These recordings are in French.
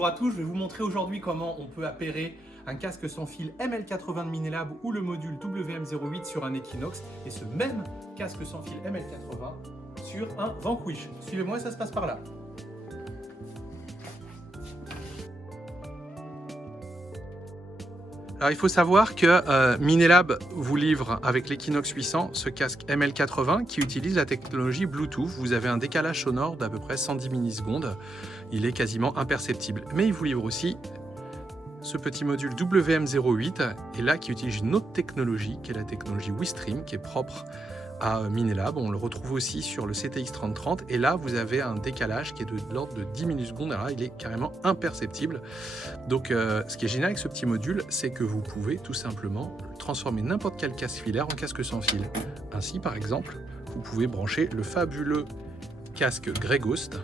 Bonjour à tous, je vais vous montrer aujourd'hui comment on peut appairer un casque sans fil ML80 de Minelab ou le module WM08 sur un Equinox et ce même casque sans fil ML80 sur un Vanquish. Suivez-moi, ça se passe par là. Alors il faut savoir que Minelab vous livre avec l'Equinox 800 ce casque ML80 qui utilise la technologie Bluetooth. Vous avez un décalage sonore d'à peu près 110 millisecondes. Il est quasiment imperceptible. Mais il vous livre aussi ce petit module WM08 et là qui utilise une autre technologie qui est la technologie WeStream qui est propre à Minelab. On le retrouve aussi sur le CTX 3030 et là vous avez un décalage qui est de l'ordre de 10 millisecondes. Alors là, il est carrément imperceptible. Donc ce qui est génial avec ce petit module, c'est que vous pouvez tout simplement transformer n'importe quel casque filaire en casque sans fil. Ainsi par exemple, vous pouvez brancher le fabuleux casque Grey Ghost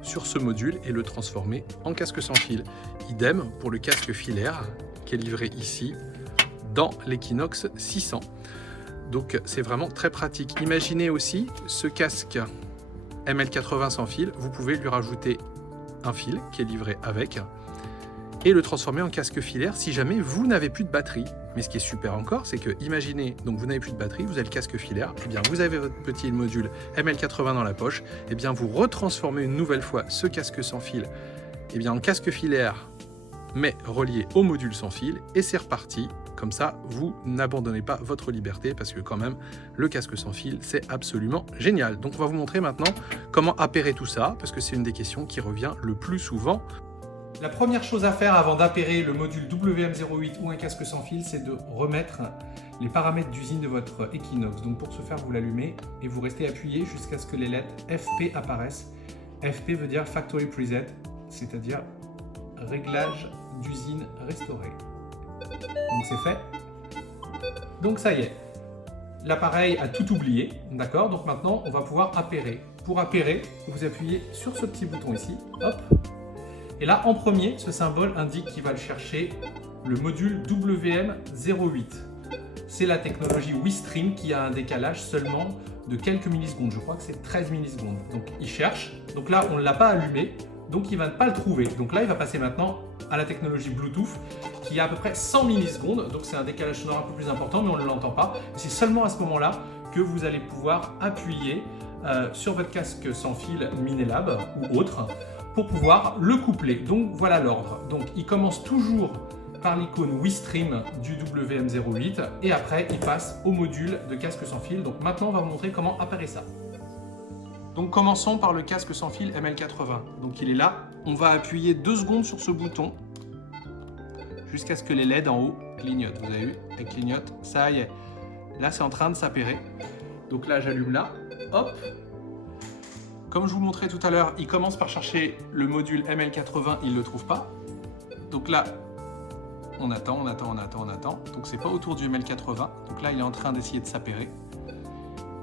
sur ce module et le transformer en casque sans fil. Idem pour le casque filaire qui est livré ici dans l'Equinox 600. Donc c'est vraiment très pratique. Imaginez aussi ce casque ML80 sans fil, vous pouvez lui rajouter un fil qui est livré avec et le transformer en casque filaire si jamais vous n'avez plus de batterie. Mais ce qui est super encore, c'est que imaginez, donc vous n'avez plus de batterie, vous avez le casque filaire, et bien vous avez votre petit module ML80 dans la poche, et bien vous retransformez une nouvelle fois ce casque sans fil et bien en casque filaire mais relié au module sans fil et c'est reparti. Comme ça, vous n'abandonnez pas votre liberté parce que quand même, le casque sans fil, c'est absolument génial. Donc on va vous montrer maintenant comment appairer tout ça parce que c'est une des questions qui revient le plus souvent. La première chose à faire avant d'appairer le module WM08 ou un casque sans fil, c'est de remettre les paramètres d'usine de votre Equinox. Donc pour ce faire, vous l'allumez et vous restez appuyé jusqu'à ce que les lettres FP apparaissent. FP veut dire Factory Preset, c'est-à-dire réglage d'usine restauré. Donc c'est fait. Donc ça y est, l'appareil a tout oublié, d'accord? Donc maintenant on va pouvoir appairer. Pour appairer, vous appuyez sur ce petit bouton ici, hop. Et là en premier, ce symbole indique qu'il va le chercher le module WM08. C'est la technologie WeStream qui a un décalage seulement de quelques millisecondes. Je crois que c'est 13 millisecondes. Donc il cherche. Donc là on ne l'a pas allumé. Donc il ne va pas le trouver. Donc là, il va passer maintenant à la technologie Bluetooth qui a à peu près 100 millisecondes. Donc c'est un décalage sonore un peu plus important, mais on ne l'entend pas. C'est seulement à ce moment-là que vous allez pouvoir appuyer sur votre casque sans fil Minelab ou autre pour pouvoir le coupler. Donc voilà l'ordre. Donc il commence toujours par l'icône WeStream du WM08 et après il passe au module de casque sans fil. Donc maintenant, on va vous montrer comment apparaît ça. Donc commençons par le casque sans fil ML80. Donc il est là, on va appuyer 2 secondes sur ce bouton jusqu'à ce que les LED en haut clignotent. Vous avez vu, elles clignotent, ça y est. Là c'est en train de s'appairer. Donc là j'allume là, hop. Comme je vous montrais tout à l'heure, il commence par chercher le module ML80, il ne le trouve pas. Donc là, on attend. Donc c'est pas autour du ML80. Donc là il est en train d'essayer de s'appairer.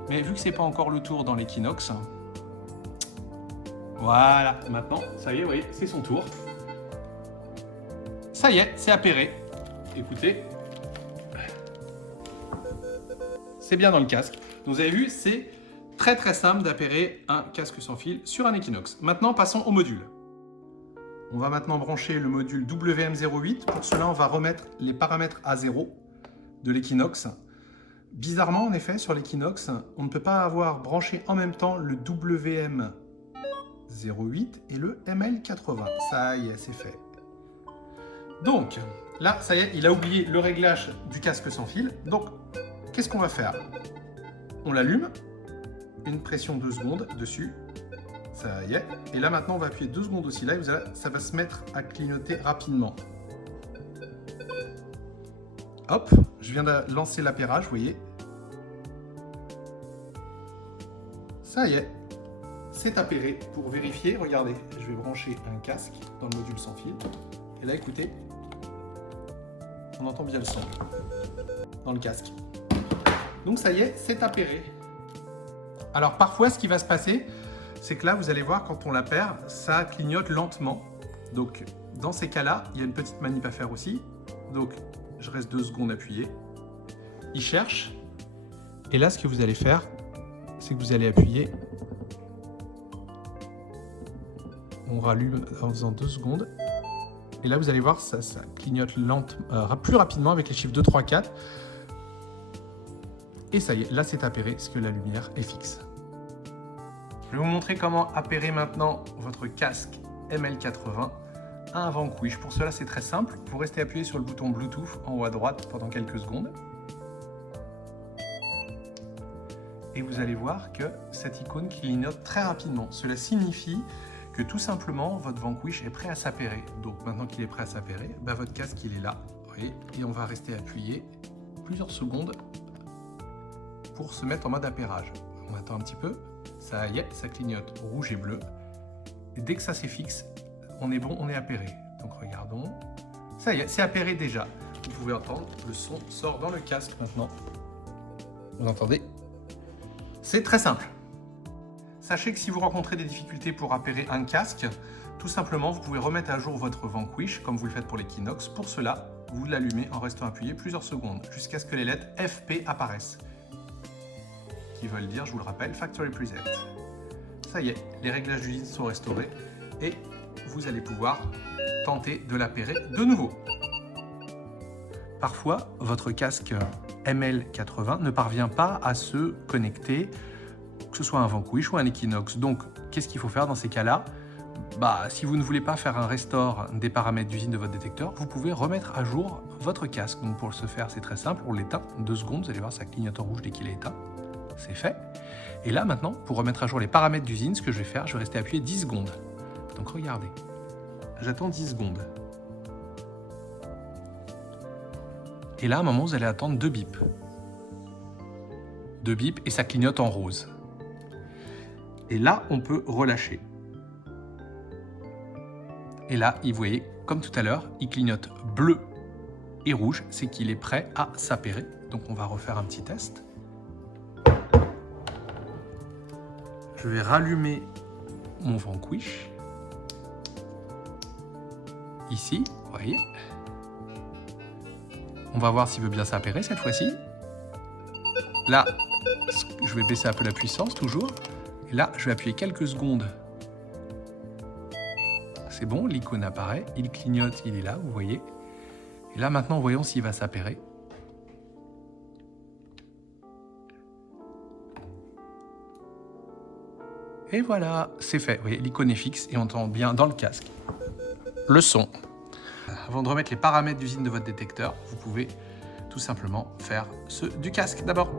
Mais vu que c'est pas encore le tour dans l'Equinox, voilà, maintenant, ça y est, vous voyez, c'est son tour. Ça y est, c'est appairé. Écoutez, c'est bien dans le casque. Donc vous avez vu, c'est très simple d'appairer un casque sans fil sur un Equinox. Maintenant, passons au module. On va maintenant brancher le module WM08. Pour cela, on va remettre les paramètres à 0 de l'Equinox. Bizarrement, en effet, sur l'Equinox, on ne peut pas avoir branché en même temps le WM08 et le ML80. Ça y est, c'est fait. Donc, là, ça y est, il a oublié le réglage du casque sans fil. Donc, qu'est-ce qu'on va faire? On l'allume, une pression 2 secondes dessus. Ça y est. Et là, maintenant, on va appuyer 2 secondes aussi. Là, ça va se mettre à clignoter rapidement. Hop, je viens de lancer l'appairage, vous voyez. Ça y est, c'est appairé. Pour vérifier, regardez, je vais brancher un casque dans le module sans fil. Et là, écoutez, on entend bien le son dans le casque. Donc ça y est, c'est appairé. Alors parfois, ce qui va se passer, c'est que là, vous allez voir, quand on l'appaire, ça clignote lentement. Donc dans ces cas-là, il y a une petite manip à faire aussi. Donc je reste 2 secondes appuyé. Il cherche. Et là, ce que vous allez faire, c'est que vous allez appuyer On rallume en faisant 2 secondes. Et là, vous allez voir, ça clignote plus rapidement avec les chiffres 2, 3, 4. Et ça y est, là c'est appairé parce que la lumière est fixe. Je vais vous montrer comment appairer maintenant votre casque ML80 à un Vanquish. Pour cela, c'est très simple. Vous restez appuyé sur le bouton Bluetooth en haut à droite pendant quelques secondes. Et vous allez voir que cette icône clignote très rapidement. Cela signifie que tout simplement, votre Vanquish est prêt à s'appairer. Donc maintenant qu'il est prêt à s'appairer, votre casque il est là. Vous voyez, et on va rester appuyé plusieurs secondes pour se mettre en mode appairage. On attend un petit peu. Ça y est, ça clignote rouge et bleu. Et dès que ça c'est fixe, on est bon, on est appairé. Donc regardons. Ça y est, c'est appairé déjà. Vous pouvez entendre, le son sort dans le casque maintenant. Vous entendez? C'est très simple. Sachez que si vous rencontrez des difficultés pour appairer un casque, tout simplement, vous pouvez remettre à jour votre Vanquish, comme vous le faites pour l'Equinox. Pour cela, vous l'allumez en restant appuyé plusieurs secondes, jusqu'à ce que les lettres FP apparaissent. Qui veulent dire, je vous le rappelle, Factory Preset. Ça y est, les réglages d'usine sont restaurés et vous allez pouvoir tenter de l'appairer de nouveau. Parfois, votre casque ML80 ne parvient pas à se connecter, que ce soit un Vanquish ou un Equinox. Donc, qu'est-ce qu'il faut faire dans ces cas-là? Si vous ne voulez pas faire un restore des paramètres d'usine de votre détecteur, vous pouvez remettre à jour votre casque. Donc, pour ce faire, c'est très simple. On l'éteint 2 secondes. Vous allez voir, ça clignote en rouge dès qu'il est éteint. C'est fait. Et là, maintenant, pour remettre à jour les paramètres d'usine, ce que je vais faire, je vais rester appuyé 10 secondes. Donc, regardez. J'attends 10 secondes. Et là, à un moment, vous allez attendre 2 bips. 2 bips et ça clignote en rose. Et là, on peut relâcher. Et là, vous voyez, comme tout à l'heure, il clignote bleu et rouge. C'est qu'il est prêt à s'appairer. Donc, on va refaire un petit test. Je vais rallumer mon Vanquish. Ici, vous voyez. On va voir s'il veut bien s'appairer cette fois-ci. Là, je vais baisser un peu la puissance, toujours. Et là, je vais appuyer quelques secondes. C'est bon, l'icône apparaît. Il clignote, il est là, vous voyez. Et là, maintenant, voyons s'il va s'appairer. Et voilà, c'est fait. Vous voyez, l'icône est fixe et on entend bien dans le casque le son. Avant de remettre les paramètres d'usine de votre détecteur, vous pouvez tout simplement faire ceux du casque d'abord.